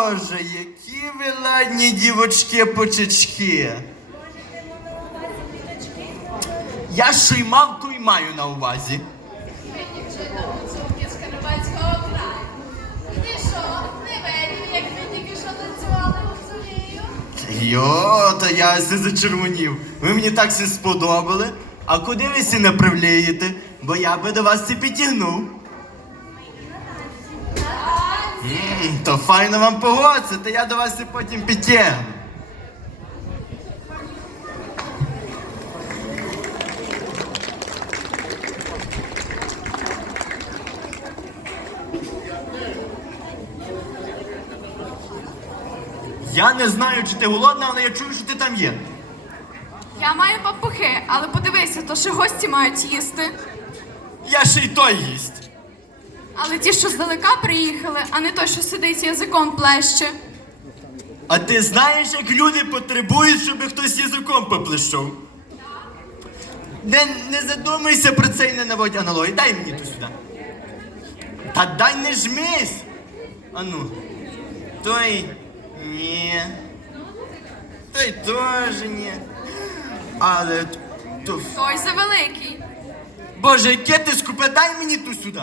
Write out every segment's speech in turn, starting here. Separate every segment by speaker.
Speaker 1: Боже, які ви ладні дівочки почечки. Я що й мав, то й маю на увазі.
Speaker 2: Дівчина гуцулки з Карпатського краю. І що, не видів, як ви тільки що танцювали гуцулію?
Speaker 1: Йо, та я се зачервонів. Ви мені так все сподобали. А куди ви сі направляєте? Бо я би до вас це підтягнув. то файно вам погодься, та я до вас це потім підтягну. Я не знаю, чи ти голодна, але я чую, що ти там є.
Speaker 3: Я маю папухи, але подивися, то ще гості мають їсти.
Speaker 1: Я ще й той їсть.
Speaker 3: Але ті, що здалека приїхали, а не той, що сидить язиком плеще.
Speaker 1: А ти знаєш, як люди потребують, щоб хтось язиком поплещав? Не, не задумайся про це і не наводь аналогії. Дай мені ту сюди. Та дай не жмись. Ану. Той ні. Той теж ні. Але то.
Speaker 3: Той завеликий.
Speaker 1: Боже, яке ти скупе, дай мені ту сюди.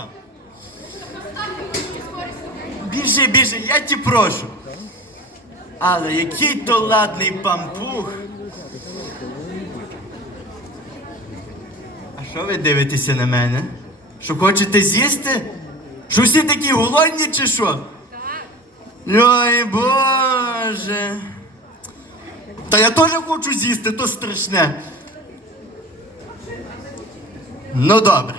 Speaker 1: Біжи, біжи, я ті прошу. Але який то ладний пампух. А що ви дивитеся на мене? Що хочете з'їсти? Що всі такі голодні чи що? Ой, Боже. Та я теж хочу з'їсти, то страшне. Ну добре.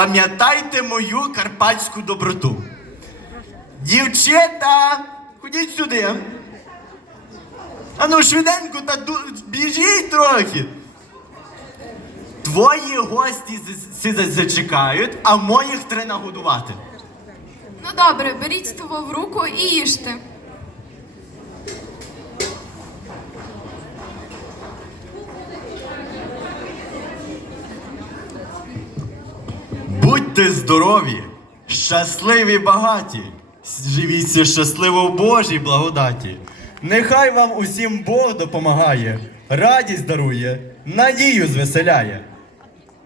Speaker 1: Пам'ятайте мою карпатську доброту. Дівчата, ходіть сюди. Ану, швиденько та біжіть трохи. Твої гості зачекають, а моїх треба нагодувати.
Speaker 3: Ну добре, беріть того в руку і їжте.
Speaker 1: Будьте здорові, щасливі багаті, живіться щасливо в Божій благодаті. Нехай вам усім Бог допомагає, радість дарує, надію звеселяє.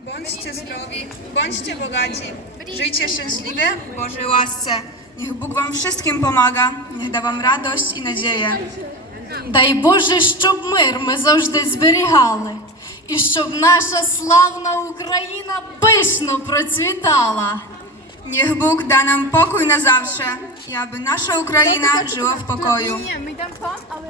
Speaker 4: Bądźcie zdrowi, bądźcie bogaci, żyjcie szczęśliwie w Bożej łasce. Niech Bóg Wam wszystkim pomaga, niech da Wam radość i nadzieję.
Speaker 5: Дай Боже, щоб мир ми завжди зберігали, і щоб наша славна Україна пишно процвітала.
Speaker 4: Bóg da nam pokój na zawsze i aby nasza Ukraina żyła w pokoju.
Speaker 3: Ні, ми йдемо там, але